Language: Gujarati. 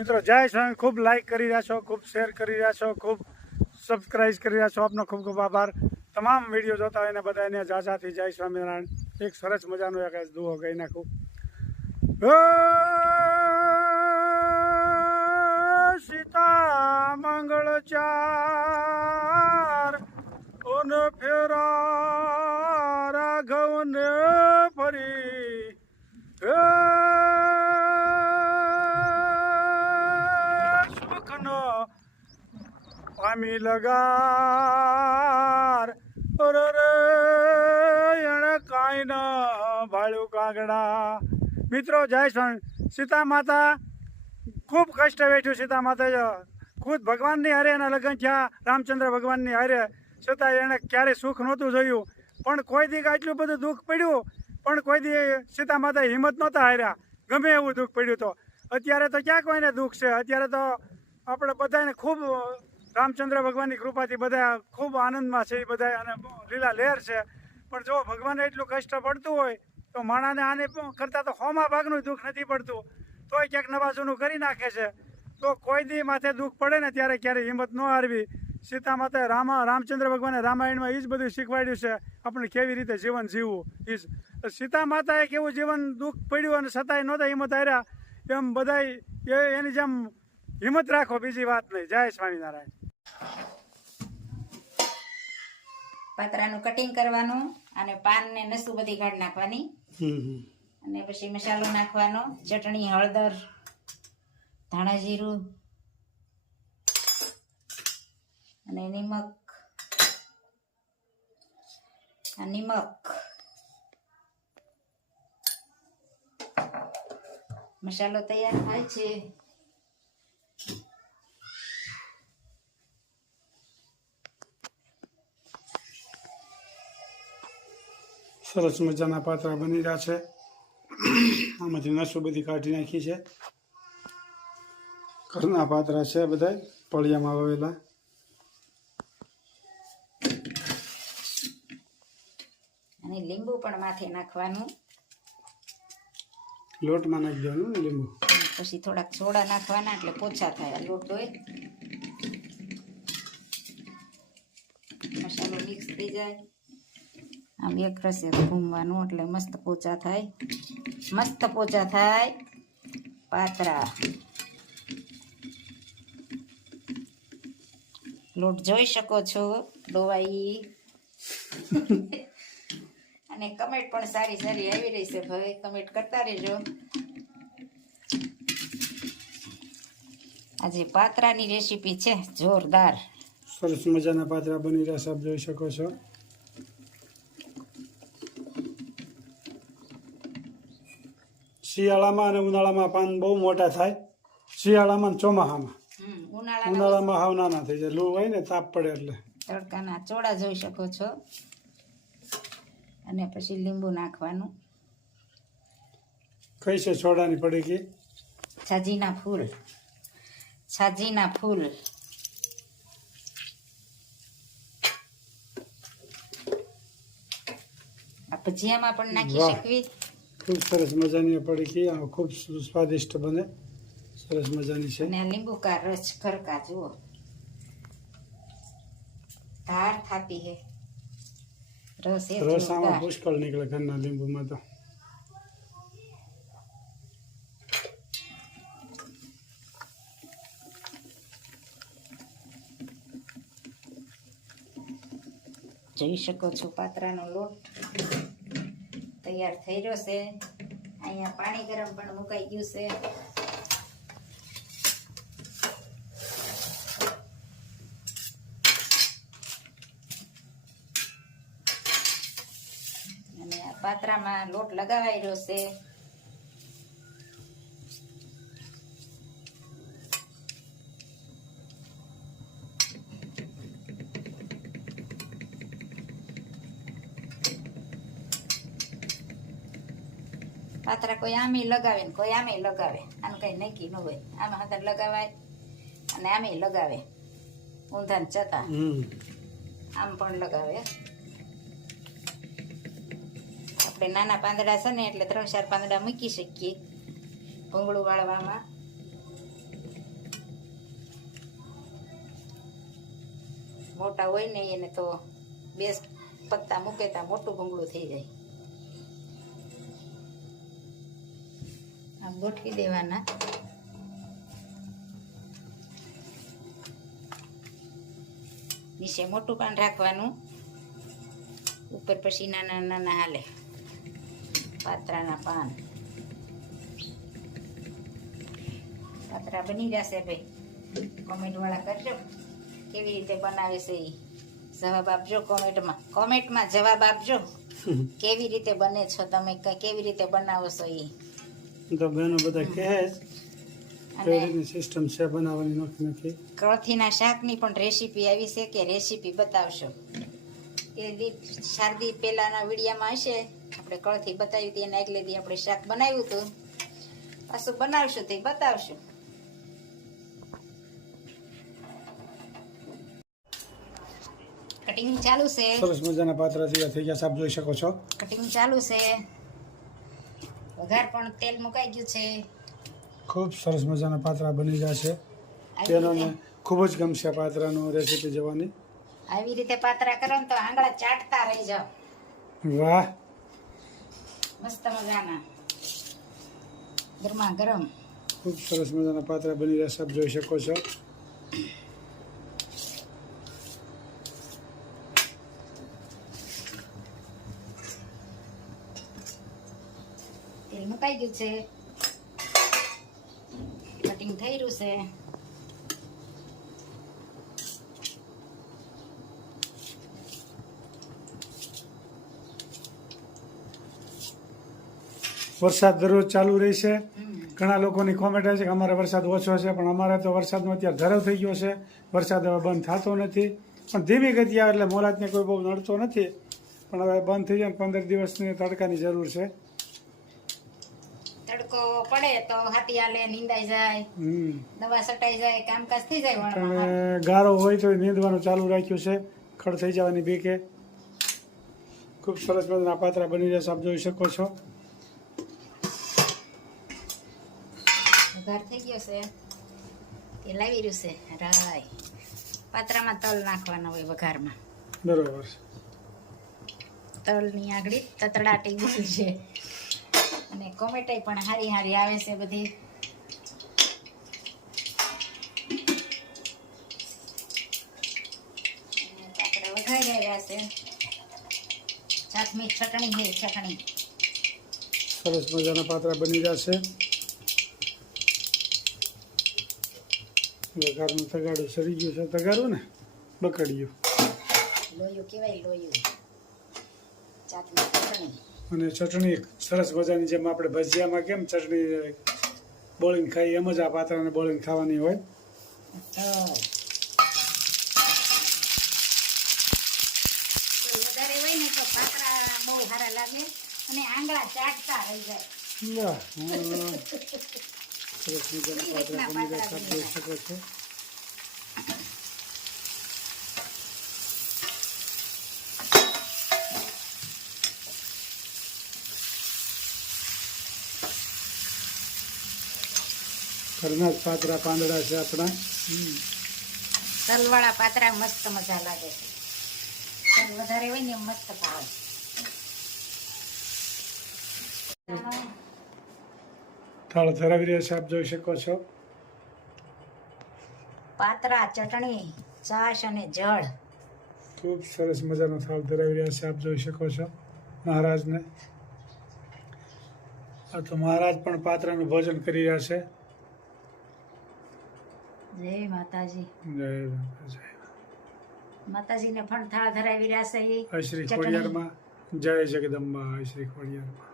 મિત્રો, જય સ્વામી. ખૂબ લાઇક કરી રહ્યા છો, ખૂબ શેર કરી રહ્યા છો, ખૂબ સબસ્ક્રાઇબ કરી રહ્યા છો. આપનો ખૂબ ખૂબ આભાર. તમામ વીડિયો જોતા હોય ને બધાને જાજાથી જય સ્વામિનારાયણ. એક સરસ મજાનો એક દુહો ગઈ નાખું. હો પામી લગાર. એણે કાંઈ ન કાગડા. મિત્રો, જય સ્વામી. સીતા માતા, ખૂબ કષ્ટ વેઠ્યું સીતા માતા ખુદ ભગવાનની હારે એના લગ્ન થયા, રામચંદ્ર ભગવાનની હારે. છતાં એણે ક્યારેય સુખ નહોતું જોયું. પણ કોઈ દી આટલું બધું દુઃખ પડ્યું. પણ કોઈ દી સીતા માતા હિંમત નહોતા હાર્યા. ગમે એવું દુઃખ પડ્યું તો. અત્યારે તો ક્યાં કોઈને દુઃખ છે? અત્યારે તો આપણે બધાને ખૂબ રામચંદ્ર ભગવાનની કૃપાથી બધા ખૂબ આનંદમાં છે, એ બધા અને લીલા લહેર છે. પણ જો ભગવાનને એટલું કષ્ટ પડતું હોય, તો માણાને આને કરતાં તો હોમા ભાગનું દુઃખ નથી પડતું. તોય ક્યાંક નવા કરી નાખે છે. તો કોઈ દી માથે દુઃખ પડે ને ત્યારે ક્યારેય હિંમત ન હારવી. સીતા માતાએ રામા, રામચંદ્ર ભગવાને રામાયણમાં એ જ બધું શીખવાડ્યું છે, આપણે કેવી રીતે જીવન જીવવું? એ જ. સીતા માતાએ કેવું જીવન દુઃખ પડ્યું અને છતાંય નહોતા હિંમત હાર્યા. એમ બધાય એની જેમ હિંમત રાખો, બીજી વાત નહીં. જય સ્વામિનારાયણ. પાતરાનું કટિંગ કરવાનું અને પાન ને નસું બધી કાઢી નાખવાની. અને પછી મસાલો નાખવાનો ચટણી હળદર ધાણા જીરું અને નિમક. આ નિમક. મસાલો તૈયાર થાય છે. સરસ મજાના પાત્રા બની રહ્યા છે. આમાંથી નસો બધી કાઢી નાખી છે. ઘરના પાત્રા છે બધા પળિયામાં વાવેલા અને લીંબુ પણ માથે નાખવાનું. લોટમાં નાખી દેવાનું લીંબુ? પછી થોડાક સોડા નાખવાના એટલે પોચા થાય લોટ હોય. મસાલો મિક્સ થઈ જાય. આમ એક રસે ઘૂમવાનું એટલે મસ્ત પોચા થાય. મસ્ત પોચા થાય. પાતરા. લોટ જોઈ શકો છો ડોવાઈ અને કમેન્ટ પણ સારી સારી આવી રહી છે ભાઈ. કમેન્ટ કરતા રહેજો. આજે પાતરાની રેસીપી છે, જોરદાર. સરસ મજાના પાતરા બની રહ્યા જોઈ શકો છો. શિયાળામાં અને ઉનાળામાં પાન બહુ મોટા થાય. શિયાળામાં ચોમાસામાં ઉનાળામાં હાવ નાના થઈ જાય. લૂ હોય ને તાપ પડે એટલે. તડકાના ચોળા જોઈ શકો છો. અને પછી લીંબુ નાખવાનું. કઈ છે સોડાની પડીકી છાજીના ફૂલ. છાજીના ફૂલ. આ ભજીયામાં પણ નાખી શકવી? ખૂબ સરસ મજાની પડીકી આ ખૂબ સ્વાદિષ્ટ બને સરસ મજાની છે અને લીંબુ કા રસ ખરકા જુઓ ધાર થાપી હે રસ એ રસ આમાં પુષ્કળ નીકળે ઘરના લીંબુમાં તો જઈ શકો છો પાત્રાનો લોટ તૈયાર થઈ રહ્યો છે. અહીંયા પાણી ગરમ પણ મુકાઈ ગયું છે. અને પાત્રામાં લોટ લગાવાઈ રહ્યો છે. હાતરા કોઈ આમે લગાવે ને કોઈ આમે લગાવે. આનું કંઈ નક્કી ન હોય. આમ હાતર લગાવાય અને આમે લગાવે. ઊંધા જતા. આમ પણ લગાવે. આપણે નાના પાંદડા છે ને એટલે ત્રણ ચાર પાંદડા મૂકી શકીએ ભૂંગળું વાળવામાં. મોટા હોય ને એને તો બે પત્તા મૂકે ત્યાં મોટું ભૂંગળું થઈ જાય. આમ ગોઠવી દેવાના. નીચે મોટું પાન રાખવાનું. ઉપર પછી નાના નાના હાલે. પાત્રાના પાન. પાત્રા બની જશે ભાઈ. કોમેન્ટવાળા કરજો. કેવી રીતે બનાવે છે એ જવાબ આપજો કોમેન્ટમાં. કોમેન્ટમાં જવાબ આપજો. કેવી રીતે બને છો તમે? કેવી રીતે બનાવો છો એ તો બહેનો બધા કહે કઈ રીતની સિસ્ટમ છે બનાવવાની નક્કી નથી કળથીના શાકની પણ રેસીપી આવી છે કે રેસીપી બતાવશો? એ શારદી પહેલાના વિડીયામાં હશે. આપણે કળથી બતાવી હતી એના આગલે દી આપણે શાક બનાવ્યું હતું પાછું બનાવશું તે બતાવશું. કટિંગ ચાલુ છે. સરસ મજાના પાત્રા તૈયાર થઈ ગયા આપ જોઈ શકો છો. કટિંગ ચાલુ છે. વઘાર પણ તેલ મુકાઈ ગયું છે. ખૂબ સરસ મજાના પાત્રા બની ગયા છે. તેલોને ખૂબ જ ગમશે પાત્રાનો રેસીપી જોવાની. આવી રીતે પાત્રા કરો ને તો આંગળા ચાટતા રહી જાવ વાહ. મસ્ત મજાના. ગરમા ગરમ. ખૂબ સરસ મજાના પાત્રા બની રહ્યા છે. આપ જોઈ શકો છો. તેલ ગયું છે. કટિંગ થઈ રહ્યું છે. વરસાદ દરરોજ ચાલુ રહેશે. ઘણા લોકોની કોમેન્ટ છે કે અમારે વરસાદ ઓછો છે પણ અમારે તો વરસાદનો અત્યારે ધરાવ થઈ ગયો છે. વરસાદ હવે બંધ થતો નથી. પણ ધીમી ગતિ આવે એટલે મોલાતને કોઈ બહુ નડતો નથી. પણ હવે બંધ થઈ જાય ને પંદર દિવસની તડકાની જરૂર છે. તડકો પડે તો હાથી હાલે નીંદાઈ જાય હમ. દવા સટાઈ જાય કામકાજ થઈ જાય ગારો હોય તો નીંદવાનું ચાલુ રાખ્યું છે. ખડ થઈ જવાની બીકે ખૂબ સરસ મજાના પાત્રા બની જશે આપ જોઈ શકો છો. વઘાર થઈ ગયો છે. તે લાવી રહ્યું છે. રાય. પાત્રામાં તલ નાખવાના હોય વઘારમાં. બરોબર તલની આગળ તતડાટી બોલ છે અને કોમેટાઈ પણ હારી હારી આવે છે બધી. આપણે રહ્યા છે. ચાટણી ચટણી છે ચટણી. સરસ મજાના પાત્રા બની જશે. વઘારનું તગાડું સરી ગયું છે. તગાડું ને? બકડ્યું. લોયું કેવાય લોયું. ચાટણી ચટણી. અને ચટણી સરસ મજાની જેમ આપણે ભજીયામાં કેમ ચટણી બોળીને ખાઈ એમ જ આ પાત્રાને બોળીને ખાવાની હોય. અને આંગળા ચાટતા રહી જાય. સરસ મજાના પાત્રા બની છે શકો છો. ઘરના જ પાત્રા પાંદડા છે આપણા. તલવાળા પાતરા મસ્ત મજા લાગે છે. વધારે હોય ને મસ્ત ભાવે. થાળ ધરાવી રહ્યા છે આપ જોઈ શકો છો. પાતરા ચટણી છાશ અને જળ. ખૂબ સરસ મજાનો થાળ ધરાવી રહ્યા છે આપ જોઈ શકો છો મહારાજને. આ તો મહારાજ પણ પાત્રનું ભોજન કરી રહ્યા છે. જય માતાજી. જય જય માતાજીને પણ થાળ ધરાવી રહ્યા છે. જય જગદંબા શ્રી ખોડિયારમાં.